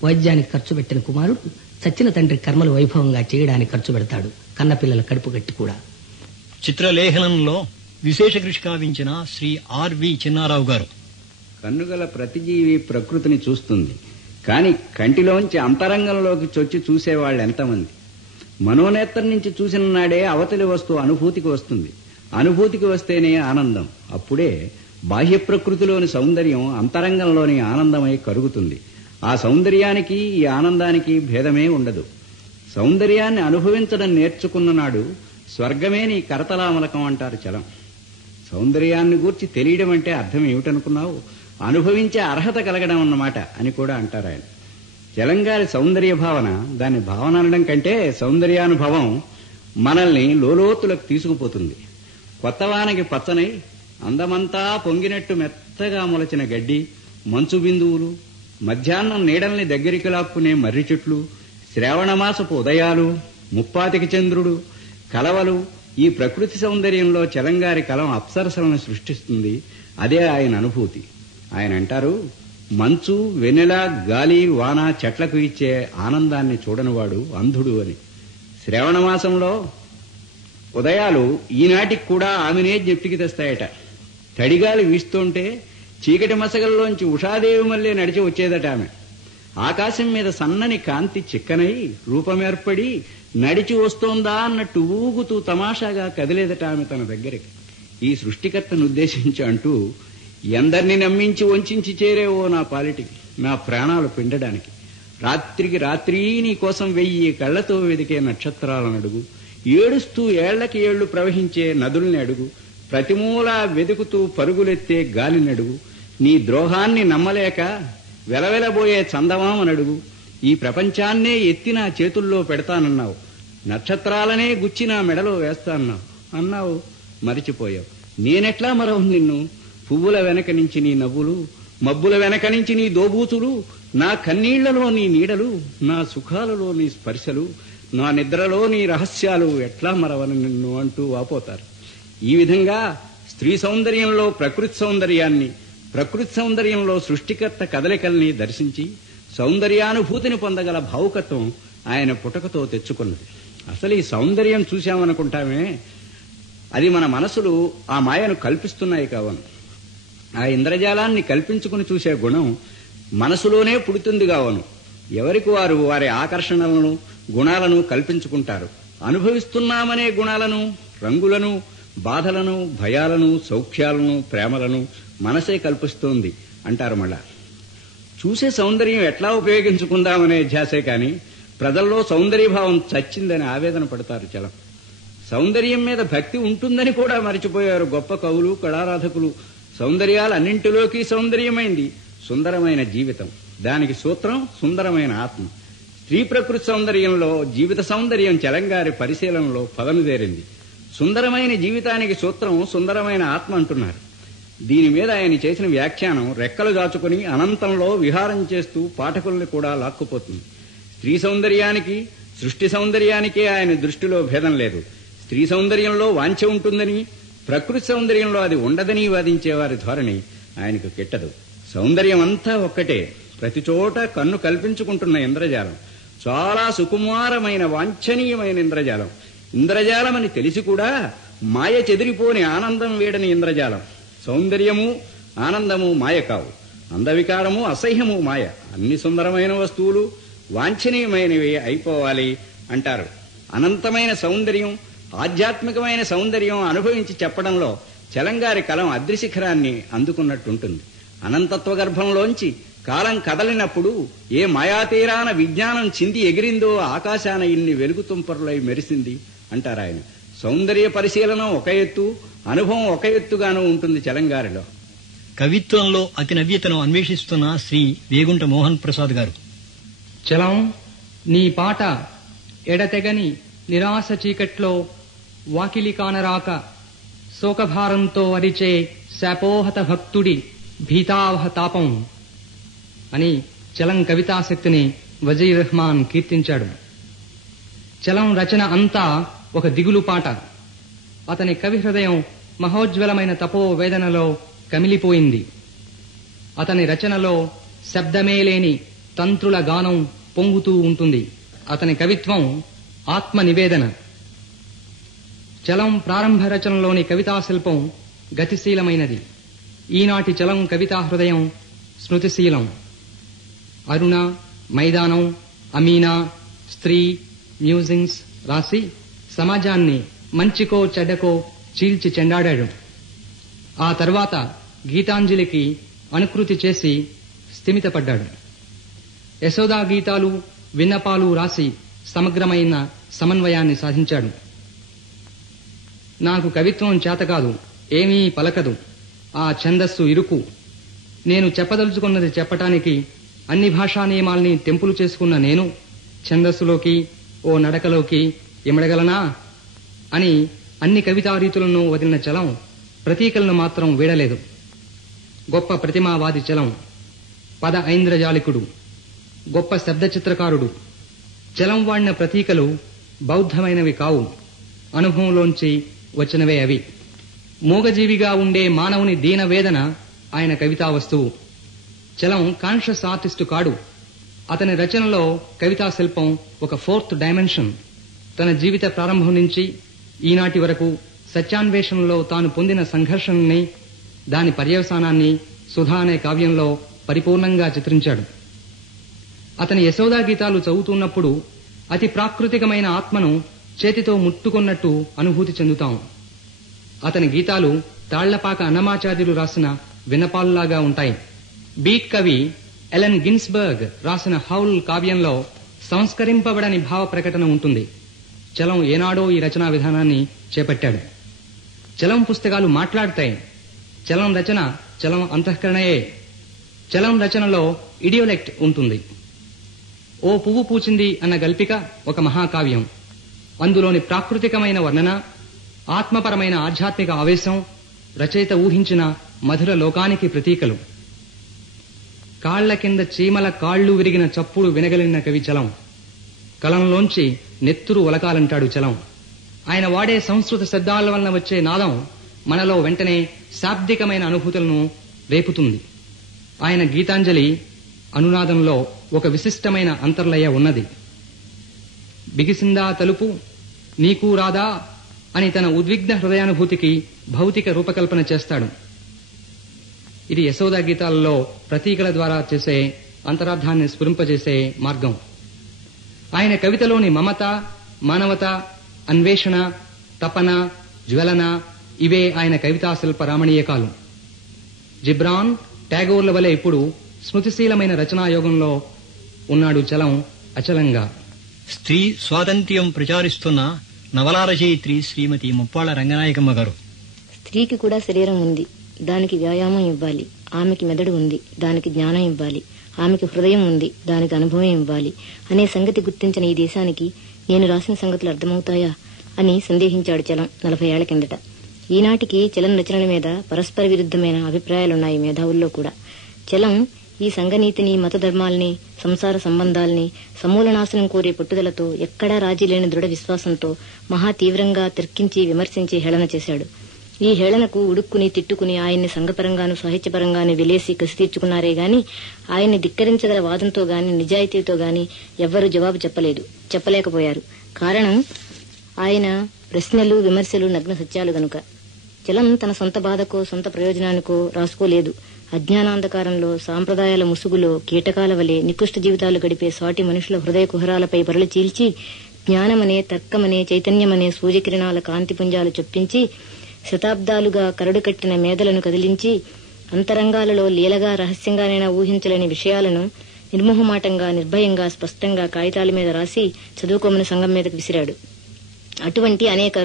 వైద్యానికి ఖర్చు పెట్టిన కుమారుడు చచ్చిన తండ్రి కర్మలు వైభవంగా చేయడానికి ఖర్చు పెడతాడు, కన్నపిల్లల కడుపు కట్టి కూడా. చిత్రలేఖనంలో విశేష కృషి కావించిన శ్రీ ఆర్వి చిన్నారావు గారు. కన్నుగల ప్రతిజీవి ప్రకృతిని చూస్తుంది, కాని కంటిలోంచి అంతరంగంలోకి చొచ్చి చూసేవాళ్ళు ఎంతమంది? మనోనేత్రం నుంచి చూసిన నాడే అవతలి వస్తువు అనుభూతికి వస్తుంది. అనుభూతికి వస్తేనే ఆనందం. అప్పుడే బాహ్య ప్రకృతిలోని సౌందర్యం అంతరంగంలోని ఆనందమై కరుగుతుంది. ఆ సౌందర్యానికి ఈ ఆనందానికి భేదమే ఉండదు. సౌందర్యాన్ని అనుభవించడం నేర్చుకున్న నాడు స్వర్గమే నీ కరతలామలకం అంటారు చలం. సౌందర్యాన్ని గూర్చి తెలియడం అంటే అర్థం ఏమిటనుకున్నావు? అనుభవించే అర్హత కలగడం అన్నమాట అని కూడా అంటారు ఆయన. చలంగారి సౌందర్య భావన, దాన్ని భావన అనడం కంటే సౌందర్యానుభవం మనల్ని లోలోతులకు తీసుకుపోతుంది. కొత్తవానకి పచ్చనై అందమంతా పొంగినట్టు మెత్తగా మొలచిన గడ్డి, మంచు బిందువులు, మధ్యాహ్నం నీడల్ని దగ్గరికి లాక్కునే మర్రి చెట్లు, శ్రావణమాసపు ఉదయాలు, ముప్పాతికి చంద్రుడు, కలవలు, ఈ ప్రకృతి సౌందర్యంలో చలంగారి కలం అప్సరసలను సృష్టిస్తుంది. అదే ఆయన అనుభూతి. ఆయన అంటారు, మంచు వెన్నెల గాలి వాన చెట్లకు ఇచ్చే ఆనందాన్ని చూడనివాడు అంధుడు అని. శ్రావణమాసంలో ఉదయాలు ఈనాటికి కూడా ఆమెనే జ్ఞప్తికి తెస్తాయట. తడిగాలి వీస్తుంటే చీకటి మసగల్లోంచి ఉషాదేవి మళ్ళీ నడిచి వచ్చేదట ఆమె. ఆకాశం మీద సన్నని కాంతి చిక్కనై రూపమేర్పడి నడిచి వస్తోందా అన్నట్టు ఊగుతూ తమాషాగా కదిలేదట ఆమె తన దగ్గరికి. ఈ సృష్టికర్తను ఉద్దేశించి అంటూ, ఎందరిని నమ్మించి వంచించి చేరేవో నా పాలిటికి, నా ప్రాణాలు పిండడానికి. రాత్రికి రాత్రి నీ కోసం 1000 కళ్లతో వెదికే నక్షత్రాలను అడుగు, ఏడుస్తూ ఏళ్లకి ఏళ్లు ప్రవహించే నదుల్ని అడుగు, ప్రతిమూలా వెతుకుతూ పరుగులెత్తే గాలిని అడుగు, నీ ద్రోహాన్ని నమ్మలేక వెలవెలబోయే చందమామనడుగు, ఈ ప్రపంచాన్నే ఎత్తి నా చేతుల్లో పెడతానన్నావు, నక్షత్రాలనే గుచ్చి నా మెడలో వేస్తాన్నావు అన్నావు, మరిచిపోయావు. నేనెట్లా మరవు నిన్ను? పువ్వుల వెనక నుంచి నీ నవ్వులు, మబ్బుల వెనక నుంచి నీ దోబూతులు, నా కన్నీళ్లలో నీ నీడలు, నా సుఖాలలో నీ స్పర్శలు, నా నిద్రలో నీ రహస్యాలు ఎట్లా మరవను నిన్ను అంటూ వాపోతారు. ఈ విధంగా స్త్రీ సౌందర్యంలో ప్రకృతి సౌందర్యాన్ని, ప్రకృతి సౌందర్యంలో సృష్టికర్త కదలికల్ని దర్శించి సౌందర్యానుభూతిని పొందగల భావుకత్వం ఆయన పుటకతో తెచ్చుకున్నది. అసలు ఈ సౌందర్యం చూశామనుకుంటామే, అది మన మనసులు ఆ మాయను కల్పిస్తున్నాయి కావను. ఆ ఇంద్రజాలాన్ని కల్పించుకుని చూసే గుణం మనసులోనే పుడుతుంది కావను. ఎవరికి వారు వారి ఆకర్షణలను గుణాలను కల్పించుకుంటారు. అనుభవిస్తున్నామనే గుణాలను, రంగులను, బాధలను, భయాలను, సౌఖ్యాలను, ప్రేమలను మనసే కల్పిస్తోంది అంటారు. మళ్ళా చూసే సౌందర్యం ఎట్లా ఉపయోగించుకుందామనే ధ్యాసే కాని ప్రజల్లో సౌందర్యభావం చచ్చిందని ఆవేదన పడతారు చలం. సౌందర్యం మీద భక్తి ఉంటుందని కూడా మరిచిపోయారు గొప్ప కవులు, కళారాధకులు. సౌందర్యాలన్నింటిలోకి సౌందర్యమైంది సుందరమైన జీవితం. దానికి సూత్రం సుందరమైన ఆత్మ. స్త్రీ ప్రకృతి సౌందర్యంలో జీవిత సౌందర్యం చలంగారి పరిశీలనలో పదనుదేరింది. సుందరమైన జీవితానికి సూత్రం సుందరమైన ఆత్మ అంటున్నారు. దీని మీద ఆయన చేసిన వ్యాఖ్యానం రెక్కలు దాచుకుని అనంతంలో విహారం చేస్తూ పాఠకుల్ని కూడా లాక్కుపోతుంది. స్త్రీ సౌందర్యానికి, సృష్టి సౌందర్యానికే ఆయన దృష్టిలో భేదం లేదు. స్త్రీ సౌందర్యంలో వాంఛ ఉంటుందని, ప్రకృతి సౌందర్యంలో అది ఉండదని వాదించేవారి ధోరణి ఆయనకు కిట్టదు. సౌందర్యం అంతా ఒక్కటే, ప్రతి చోట కన్ను కల్పించుకుంటున్న ఇంద్రజాలం. చాలా సుకుమారమైన వాంఛనీయమైన ఇంద్రజాలం. ఇంద్రజాలమని తెలిసి కూడా మాయ చెదిరిపోని ఆనందం వీడని ఇంద్రజాలం. సౌందర్యము ఆనందము మాయ కావు, అందవికారము అసహ్యము మాయ. అన్ని సుందరమైన వస్తువులు వాంఛనీయమైనవి అయిపోవాలి అంటారు. అనంతమైన సౌందర్యం, ఆధ్యాత్మికమైన సౌందర్యం అనుభవించి చెప్పడంలో చలంగారి కలం అద్రిశిఖరాన్ని అందుకున్నట్టుంటుంది. అనంతత్వ గర్భంలోంచి కాలం కదలినప్పుడు ఏ మాయాతీరాన విజ్ఞానం చింది ఎగిరిందో ఆకాశాన ఇన్ని వెలుగుతుంపరులై మెరిసింది అంటారాయన. సౌందర్య పరిశీలన ఒక ఎత్తు, అనుభవం ఒక ఎత్తుగానూ ఉంటుంది చలంగారిలో. కవిత్వంలో అతి నవ్యతను అన్వేషిస్తున్న శ్రీ వేగుంట మోహన్ ప్రసాద్ గారు. చలం, నీ పాట ఎడతెగని నిరాశ చీకట్లో వాకిలి కానరాక శోకభారంతో అరిచే శాపోహత భక్తుడి భీతావహ తాపం అని చలం కవితాశక్తిని వజీర్ రెహమాన్ కీర్తించాడు. చలం రచన అంతా ఒక దిగులు పాట. అతని కవి హృదయం మహోజ్వలమైన తపో వేదనలో కమిలిపోయింది. అతని రచనలో శబ్దమే లేని తంత్రుల గానం పొంగుతూ ఉంటుంది. అతని కవిత్వం ఆత్మ నివేదన. చలం ప్రారంభ రచనలోని కవితా శిల్పం గతిశీలమైనది. ఈనాటి చలం కవితా హృదయం స్మృతిశీలం. అరుణ, మైదానం, అమీనా, స్త్రీ, మ్యూజింగ్స్ రాసి సమాజాన్ని మంచికో చెడ్డకో చీల్చి చెండాడాడు. ఆ తర్వాత గీతాంజలికి అనుకృతి చేసి స్థిమితపడ్డాడు. యశోదా గీతాలు, విన్నపాలు రాసి సమగ్రమైన సమన్వయాన్ని సాధించాడు. నాకు కవిత్వం చేతకాదు, ఏమీ పలకదు, ఆ ఛందస్సు ఇరుకు. నేను చెప్పదలుచుకున్నది చెప్పటానికి అన్ని భాషా నియమాల్ని తెంపులు చేసుకున్న నేను ఛందస్సులోకి, ఓ నడకలోకి ఇమడగలనా అని అన్ని కవితా రీతులను వదిలిన చలం ప్రతీకలను మాత్రం వీడలేదు. గొప్ప ప్రతిమావాది చలం, పద ఐంద్రజాలికుడు, గొప్ప శబ్ద చిత్రకారుడు. చలం వాడిన ప్రతీకలు బౌద్ధమైనవి కావు, అనుభవంలోంచి వచ్చినవే అవి. మూగజీవిగా ఉండే మానవుని దీనవేదన ఆయన కవితా వస్తువు. చలం కాన్షియస్ ఆర్టిస్టు కాడు. అతని రచనలో కవితా శిల్పం ఒక 4th డైమెన్షన్. తన జీవిత ప్రారంభం నుంచి ఈనాటి వరకు సత్యాన్వేషణలో తాను పొందిన సంఘర్షణని, దాని పర్యవసానాన్ని సుధా అనే కావ్యంలో పరిపూర్ణంగా చిత్రించాడు. అతని యశోదా గీతాలు చదువుతున్నప్పుడు అతి ప్రాకృతికమైన ఆత్మను చేతితో ముట్టుకున్నట్టు అనుభూతి చెందుతాం. అతని గీతాలు తాళ్లపాక అన్నమాచార్యులు రాసిన వినపాల్లాగా ఉంటాయి. బీట్ కవి ఎలెన్ గిన్స్బర్గ్ రాసిన హౌల్ కావ్యంలో సంస్కరింపబడని భావ ప్రకటన ఉంటుంది. చలం ఏనాడో ఈ రచనా విధానాన్ని చేపట్టాడు. చలం పుస్తకాలు మాట్లాడతాయి. చలం రచన చలం అంతఃకరణయే. చలం రచనలో ఇడియోలెక్ట్ ఉంటుంది. ఓ పువ్వు పూచింది అన్న గల్పిక ఒక మహాకావ్యం. అందులోని ప్రాకృతికమైన వర్ణన, ఆత్మపరమైన ఆధ్యాత్మిక ఆవేశం రచయిత ఊహించిన మధుర లోకానికి ప్రతీకలు. కాళ్ల కింద చీమల కాళ్లు విరిగిన చప్పుడు వినగలిగిన కవి చలం. కలంలోంచి నెత్తురు ఒలకాలంటాడు చలం. ఆయన వాడే సంస్కృత శబ్దాల వలన వచ్చే నాదం మనలో వెంటనే శాబ్దికమైన అనుభూతులను రేపుతుంది. ఆయన గీతాంజలి అనునాదంలో ఒక విశిష్టమైన అంతర్లయ ఉన్నది. బిగిసిందా తలుపు నీకు రాదా అని తన ఉద్విగ్న హృదయానుభూతికి భౌతిక రూపకల్పన చేస్తాడు. ఇది యశోద గీతాలలో ప్రతీకల ద్వారా చేసే అంతరార్థాన్ని స్ఫురింపజేసే మార్గం. ఆయన కవితలోని మమత, మానవత, అన్వేషణ, తపన, జ్వలన ఇవే ఆయన కవితా శిల్ప రామణీయకాలు. జిబ్రాన్, టాగోర్ల వలె ఇప్పుడు స్మృతిశీలమైన రచనాయోగంలో ఉన్నాడు చలం అచలంగా. స్త్రీ స్వాతంత్ర్యం ప్రచారిస్తున్న నవలా రచయిత్రి శ్రీమతి ముప్పాళ్ల రంగనాయకమ్మ గారు. స్త్రీకి కూడా శరీరం ఉంది, దానికి వ్యాయామం ఇవ్వాలి. ఆమెకి మెదడు ఉంది, దానికి జ్ఞానం ఇవ్వాలి. ఆమెకి హృదయం ఉంది, దానికి అనుభవం ఇవ్వాలి అనే సంగతి గుర్తించిన ఈ దేశానికి నేను రాసిన సంగతులు అర్థమవుతాయా అని సందేహించాడు చలం 40 ఏళ్ల కిందట. ఈనాటికి చలం రచనల మీద పరస్పర విరుద్ధమైన అభిప్రాయాలున్నాయి మేధావుల్లో కూడా. చలం ఈ సంఘనీతిని, మత ధర్మాల్ని, సంసార సంబంధాల్ని సమూలనాశనం కోరే పట్టుదలతో, ఎక్కడా రాజీ లేని దృఢ విశ్వాసంతో మహా తీవ్రంగా తర్కించి విమర్శించి హేళన చేశాడు. ఈ హేళనకు ఉడుక్కుని తిట్టుకుని ఆయన్ని సంఘపరంగాను సాహిత్యపరంగాను వెలేసి కసి తీర్చుకున్నారే గాని ఆయన్ని ధిక్కరించగల వాదంతో గాని నిజాయితీతో గాని ఎవ్వరూ జవాబు చెప్పలేకపోయారు. కారణం ఆయన ప్రశ్నలు, విమర్శలు నగ్న సత్యాలు గనుక. చలం తన సొంత బాధకో సొంత ప్రయోజనానికో రాసుకోలేదు. అజ్ఞానాంధకారంలో, సాంప్రదాయాల ముసుగులో కీటకాల వలె నికృష్ట జీవితాలు గడిపే సాటి మనుషుల హృదయ కుహరాలపై పొరలు చీల్చి జ్ఞానమనే, తర్కమనే, చైతన్యమనే సూర్యకిరణాల కాంతిపుంజాలు చొప్పించి శతాబ్దాలుగా కరడు కట్టిన మేధలను కదిలించి అంతరంగాలలో లీలగా రహస్యంగానైనా ఊహించలేని విషయాలను నిర్మోహమాటంగా, నిర్భయంగా, స్పష్టంగా కాగితాల మీద రాసి చదువుకోమని సంఘం మీదకు విసిరాడు. అటువంటి అనేక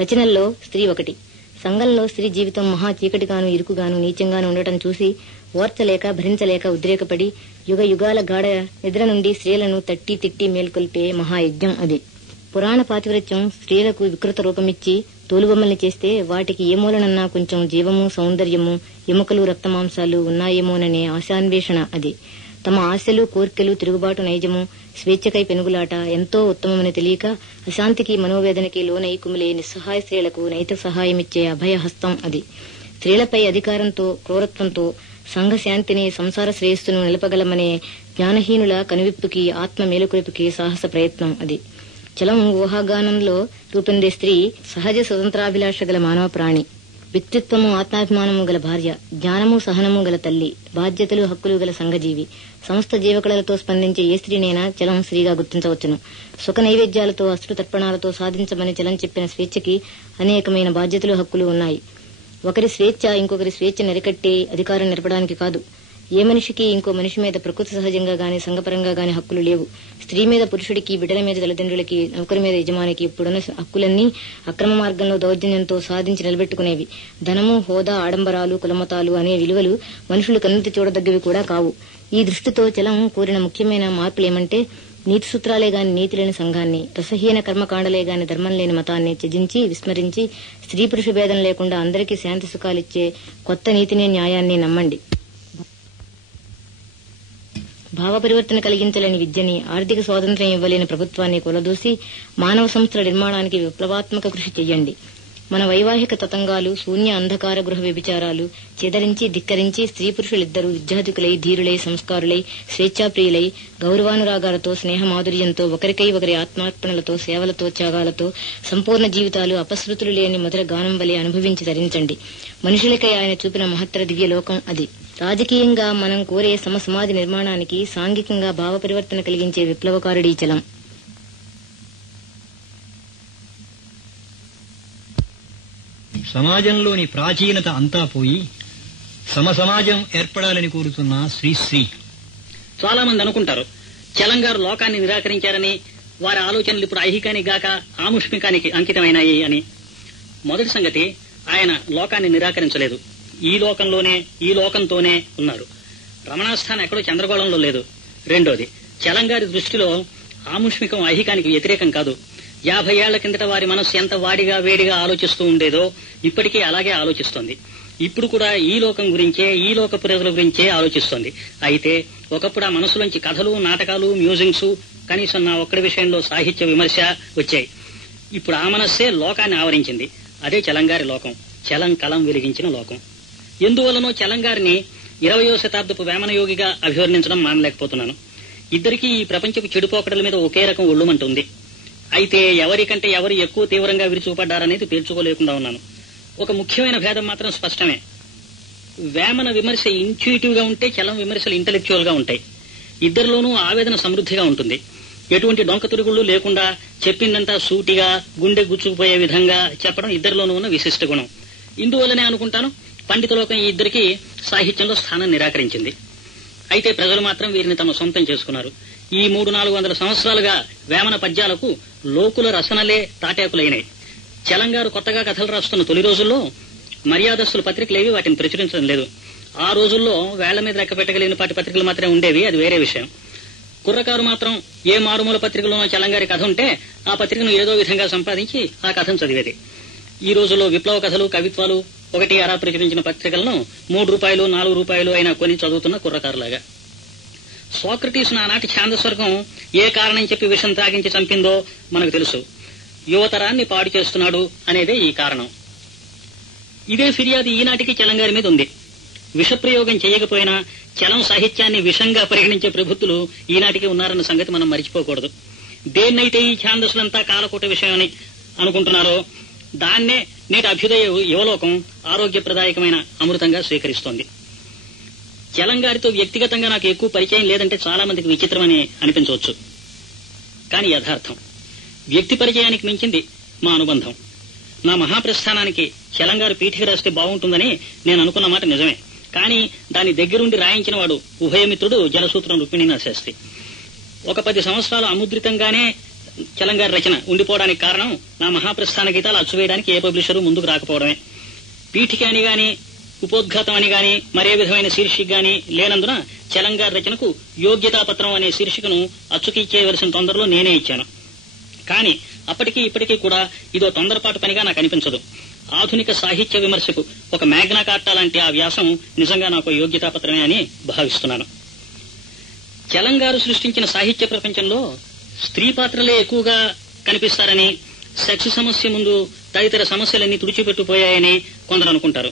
రచనల్లో స్త్రీ ఒకటి. సంఘంలో స్త్రీ జీవితం మహా చీకటిగాను, ఇరుకుగాను, నీచంగాను ఉండటం చూసి ఓర్చలేక, భరించలేక ఉద్రేకపడి యుగ యుగాల గాఢ నిద్ర నుండి స్త్రీలను తట్టి తిట్టి మేల్కొల్పే మహాయజ్ఞం అది. పురాణ పాతివ్రత్యం స్త్రీలకు వికృత రూపమిచ్చి తోలుబొమ్మల్ని చేస్తే వాటికి ఏ మూలనన్నా కొంచెం జీవము, సౌందర్యము, ఎముకలు, రక్తమాంసాలు ఉన్నాయేమోననే ఆశాన్వేషణ అది. తమ ఆశలు, కోర్కెలు, తిరుగుబాటు నైజము, స్వేచ్ఛకై పెనుగులాట ఎంతో ఉత్తమమని తెలియక అశాంతికి, మనోవేదనకి లోనై కుమిలే నిస్సహాయ స్త్రీలకు నైతిక సహాయమిచ్చే అభయహస్తం అది. స్త్రీలపై అధికారంతో, క్రూరత్వంతో సంఘ శాంతిని, సంసార శ్రేయస్సును నిలపగలమనే జ్ఞానహీనుల కనువిప్పుకి, ఆత్మ మేలుకొలుపుకి సాహస ప్రయత్నం అది. చలం ఊహాగానంలో రూపొందే స్త్రీ సహజ స్వతంత్రాభిలాష గల మానవ ప్రాణి, వ్యక్తిత్వము, ఆత్మాభిమానము గల భార్య, జ్ఞానము, సహనము గల తల్లి, బాధ్యతలు, హక్కులు గల సంఘజీవి. సమస్త జీవకళలతో స్పందించే ఏ స్త్రీనైనా చలం స్త్రీగా గుర్తించవచ్చును. సుఖ నైవేద్యాలతో, అశ్రు తర్పణాలతో సాధించమని చలం చెప్పిన స్వేచ్ఛకి అనేకమైన బాధ్యతలు, హక్కులు ఉన్నాయి. ఒకరి స్వేచ్ఛ ఇంకొకరి స్వేచ్ఛ నిరకట్టే అధికారం నిరపడానికి కాదు. ఏ మనిషికి ఇంకో మనిషి మీద ప్రకృతి సహజంగా గాని, సంఘపరంగా గాని హక్కులు లేవు. స్త్రీ మీద పురుషుడికి, బిడ్డల మీద తల్లిదండ్రులకి, నౌకరి మీద యజమానికి ఇప్పుడున్న హక్కులన్నీ అక్రమ మార్గంలో దౌర్జన్యంతో సాధించి నిలబెట్టుకునేవి. ధనము, హోదా, ఆడంబరాలు, కులమతాలు అనే విలువలు మనుషులు కన్నెత్తి చూడదగ్గవి కూడా కావు. ఈ దృష్టితో చలం కోరిన ముఖ్యమైన మార్పులేమంటే నీతి సూత్రాలే గాని నీతి లేని సంఘాన్ని, రసహీన కర్మకాండలే గాని ధర్మం లేని మతాన్ని త్యజించి, విస్మరించి స్త్రీ పురుష భేదం లేకుండా అందరికీ శాంతి సుఖాలిచ్చే కొత్త నీతిని, న్యాయాన్ని నమ్మండి. భావ పరివర్తన కలిగించలేని విద్యని, ఆర్థిక స్వాతంత్ర్యం ఇవ్వలేని ప్రభుత్వాన్ని కూలదూసి మానవ సంస్థల నిర్మాణానికి విప్లవాత్మక కృషి చెయ్యండి. మన వైవాహిక తతంగాలు, శూన్య అంధకార గృహ వ్యభిచారాలు చెదరించి, ధిక్కరించి స్త్రీ పురుషులిద్దరూ విద్యాధికులై, ధీరులై, సంస్కారులై, స్వేచ్ఛాప్రియులై, గౌరవానురాగాలతో, స్నేహమాధుర్యంతో, ఒకరికై ఒకరి ఆత్మార్పణలతో, సేవలతో, త్యాగాలతో సంపూర్ణ జీవితాలు అపశృతులు లేని మధుర గానం వలె అనుభవించి ధరించండి. మనుషులకై ఆయన చూపిన మహత్తర దివ్యలోకం అది. రాజకీయంగా మనం కోరే సమసమాజ నిర్మాణానికి సాంఘికంగా భావ పరివర్తన కలిగించే విప్లవకారుడీ చలం. సమాజంలోని ప్రాచీనత అంతా పోయి సమసమాజం ఏర్పడాలని కోరుతున్న శ్రీశ్రీ చాలా మంది అనుకుంటారు చలంగారు లోకాన్ని నిరాకరించారని, వారి ఆలోచనలు ఇప్పుడు ఐహికానికి గాక ఆముష్మికానికి అంకితమైనాయి అని. మొదటి సంగతి, ఆయన లోకాన్ని నిరాకరించలేదు. ఈ లోకంలోనే, ఈ లోకంతోనే ఉన్నారు. రమణాస్థానం ఎక్కడో చంద్రగోళంలో లేదు. రెండోది, చలంగారి దృష్టిలో ఆముష్మికం ఐహికానికి వ్యతిరేకం కాదు. 50 ఏళ్ల కిందట వారి మనస్సు ఎంత వాడిగా వేడిగా ఆలోచిస్తూ ఉండేదో ఇప్పటికీ అలాగే ఆలోచిస్తోంది. ఇప్పుడు కూడా ఈ లోకం గురించే, ఈ లోక ప్రజల గురించే ఆలోచిస్తోంది. అయితే ఒకప్పుడు ఆ మనసులోంచి కథలు, నాటకాలు, మ్యూజిక్స్, కనీసం నా ఒక్కడి విషయంలో సాహిత్య విమర్శ వచ్చాయి. ఇప్పుడు ఆ మనస్సే లోకాన్ని ఆవరించింది. అదే చలంగారి లోకం, చలం కలం వెలిగించిన లోకం. ఎందువల్లనో చలంగారిని 20వ శతాబ్దపు వేమనయోగిగా అభివర్ణించడం మానలేకపోతున్నాను. ఇద్దరికీ ఈ ప్రపంచపు చెడుపోకడల మీద ఒకే రకం ఒళ్ళుమంటుంది. అయితే ఎవరికంటే ఎవరు ఎక్కువ తీవ్రంగా విరుచుకుపడ్డారనేది తేల్చుకోలేకుండా ఉన్నాను. ఒక ముఖ్యమైన భేదం మాత్రం స్పష్టమే. వేమన విమర్శ ఇంట్యూటివ్ గా ఉంటే చలం విమర్శలు ఇంటలెక్చువల్ గా ఉంటాయి. ఇద్దరిలోనూ ఆవేదన సమృద్ధిగా ఉంటుంది. ఎటువంటి డొంక తిరుగుళ్ళు లేకుండా చెప్పిందంతా సూటిగా గుండె గుచ్చుకుపోయే విధంగా చెప్పడం ఇద్దరిలోనూ ఉన్న విశిష్ట గుణం. ఇందువల్లనే అనుకుంటాను పండితలోకం ఈ ఇద్దరికి సాహిత్యంలో స్థానం నిరాకరించింది. అయితే ప్రజలు మాత్రం వీరిని తమ సొంతం చేసుకున్నారు. ఈ 300-400 సంవత్సరాలుగా వేమన పద్యాలకు లోకుల రసనలే తాటాకులైనాయి. చలంగారు కొత్తగా కథలు రాస్తున్న తొలి రోజుల్లో మర్యాదస్తుల పత్రికలేవి వాటిని ప్రచురించడం లేదు. ఆ రోజుల్లో వేళ్ల మీద లెక్క పెట్టగలిగిన పాటి పత్రికలు మాత్రమే ఉండేవి. అది వేరే విషయం. కుర్రకారు మాత్రం ఏ మారుమూల పత్రికలోనో చలంగారి కథ ఉంటే ఆ పత్రికను ఏదో విధంగా సంపాదించి ఆ కథను చదివేది. ఈ రోజుల్లో విప్లవ కథలు, కవిత్వాలు 1-6 ప్రచురించిన పత్రికలను 3 రూపాయలు 4 రూపాయలు అయినా కొని చదువుతున్న కుర్రకారులాగా. సోక్రటీస్ నానాటి ఛాందస్వర్గం ఏ కారణం చెప్పి విషం త్రాగించి చంపిందో మనకు తెలుసు. యువతరాన్ని పాడు చేస్తున్నాడు అనేదే ఈ కారణం. ఇదే ఫిర్యాదు ఈనాటికి చలంగారి మీద ఉంది. విషప్రయోగం చేయకపోయినా చలం సాహిత్యాన్ని విషంగా పరిగణించే ప్రబుద్ధులు ఈనాటికి ఉన్నారన్న సంగతి మనం మరిచిపోకూడదు. దేన్నైతే ఈ ఛాందస్సులంతా కాలకూట విషయమని అనుకుంటున్నారో దాన్నే నేటి అభ్యుదయ యువలోకం ఆరోగ్యప్రదాయకమైన అమృతంగా స్వీకరిస్తోంది. చలంగారితో వ్యక్తిగతంగా నాకు ఎక్కువ పరిచయం లేదంటే చాలా మందికి విచిత్రమని అనిపించవచ్చు. కానీ యథార్థం. వ్యక్తి పరిచయానికి మించింది మా అనుబంధం. నా మహాప్రస్థానానికి చలంగారు పీఠిక రాస్తే బాగుంటుందని నేను అనుకున్న మాట నిజమే. కానీ దాని దగ్గరుండి రాయించిన వాడు ఉభయమిత్రుడు జలసూత్రం రుక్మిణీనాథ శాస్త్రి. ఒక 10 సంవత్సరాలు అముద్రితంగానే చలంగారి రచన ఉండిపోవడానికి కారణం నా మహాప్రస్థాన గీతాలు అచ్చువేయడానికి ఏ పబ్లిషరు ముందుకు రాకపోవడమే. పీఠిక అని గాని, ఉపోద్ఘాతం అని గాని, మరే విధమైన శీర్షిక గాని లేనందున చలంగారి రచనకు యోగ్యతాపత్రం అనే శీర్షికను అచ్చుకిచ్చేయవలసిన తొందరలో నేనే ఇచ్చాను. కానీ అప్పటికీ ఇప్పటికీ కూడా ఇదో తొందరపాటు పనిగా నాకు అనిపించదు. ఆధునిక సాహిత్య విమర్శకు ఒక మ్యాగ్నా కార్టా లాంటి ఆ వ్యాసం నిజంగా నాకు యోగ్యతాపత్రమే అని భావిస్తున్నాను. చలంగారు సృష్టించిన సాహిత్య ప్రపంచంలో స్త్రీ పాత్రలే ఎక్కువగా కనిపిస్తారని, సెక్స్ సమస్య ముందు తదితర సమస్యలన్నీ తుడిచిపెట్టుపోయాయని కొందరు అనుకుంటారు.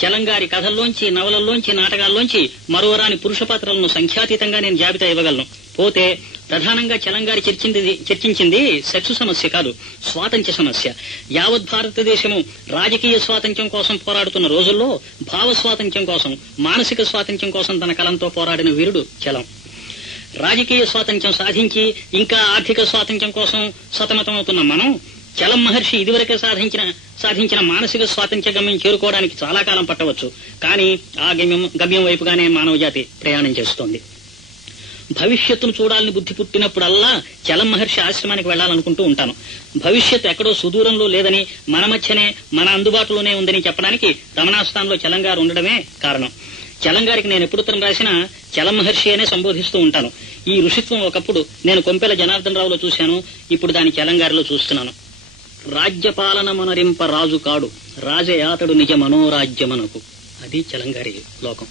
చలంగారి కథల్లోంచి, నవలల్లోంచి, నాటకాల్లోంచి మరోరాని పురుష పాత్రలను సంఖ్యాతీతంగా నేను జాబితా ఇవ్వగలను. పోతే ప్రధానంగా చలంగారి చర్చించింది సెక్స్ సమస్య కాదు, స్వాతంత్ర్య సమస్య. యావత్ భారతదేశము రాజకీయ స్వాతంత్ర్యం కోసం పోరాడుతున్న రోజుల్లో భావ స్వాతంత్ర్యం కోసం, మానసిక స్వాతంత్ర్యం కోసం తన కలంతో పోరాడిన వీరుడు చలం. రాజకీయ స్వాతంత్ర్యం సాధించి ఇంకా ఆర్థిక స్వాతంత్ర్యం కోసం సతమతమవుతున్న మనం చలం మహర్షి ఇదివరకే సాధించిన మానసిక స్వాతంత్ర్య గమ్యం చేరుకోవడానికి చాలా కాలం పట్టవచ్చు. కానీ ఆ గమ్యం వైపుగానే మానవ జాతి ప్రయాణం చేస్తోంది. భవిష్యత్తును చూడాలని బుద్ధి పుట్టినప్పుడల్లా చలం మహర్షి ఆశ్రమానికి వెళ్లాలనుకుంటూ ఉంటాను. భవిష్యత్తు ఎక్కడో సుదూరంలో లేదని, మన మధ్యనే, మన అందుబాటులోనే ఉందని చెప్పడానికి రమణాస్థానంలో చలంగారు ఉండడమే కారణం. చలంగారికి నేను ఎప్పుడు తరం రాసినా చలం మహర్షి అనే సంబోధిస్తూ ఉంటాను. ఈ ఋషిత్వం ఒకప్పుడు నేను కొంపెల జనార్దన్ రావులో చూశాను, ఇప్పుడు దాని చలంగారిలో చూస్తున్నాను. రాజ్యపాలన మనరింప రాజు కాడు, రాజయాతడు నిజ మనోరాజ్యమనకు. అది చలంగారి లోకం.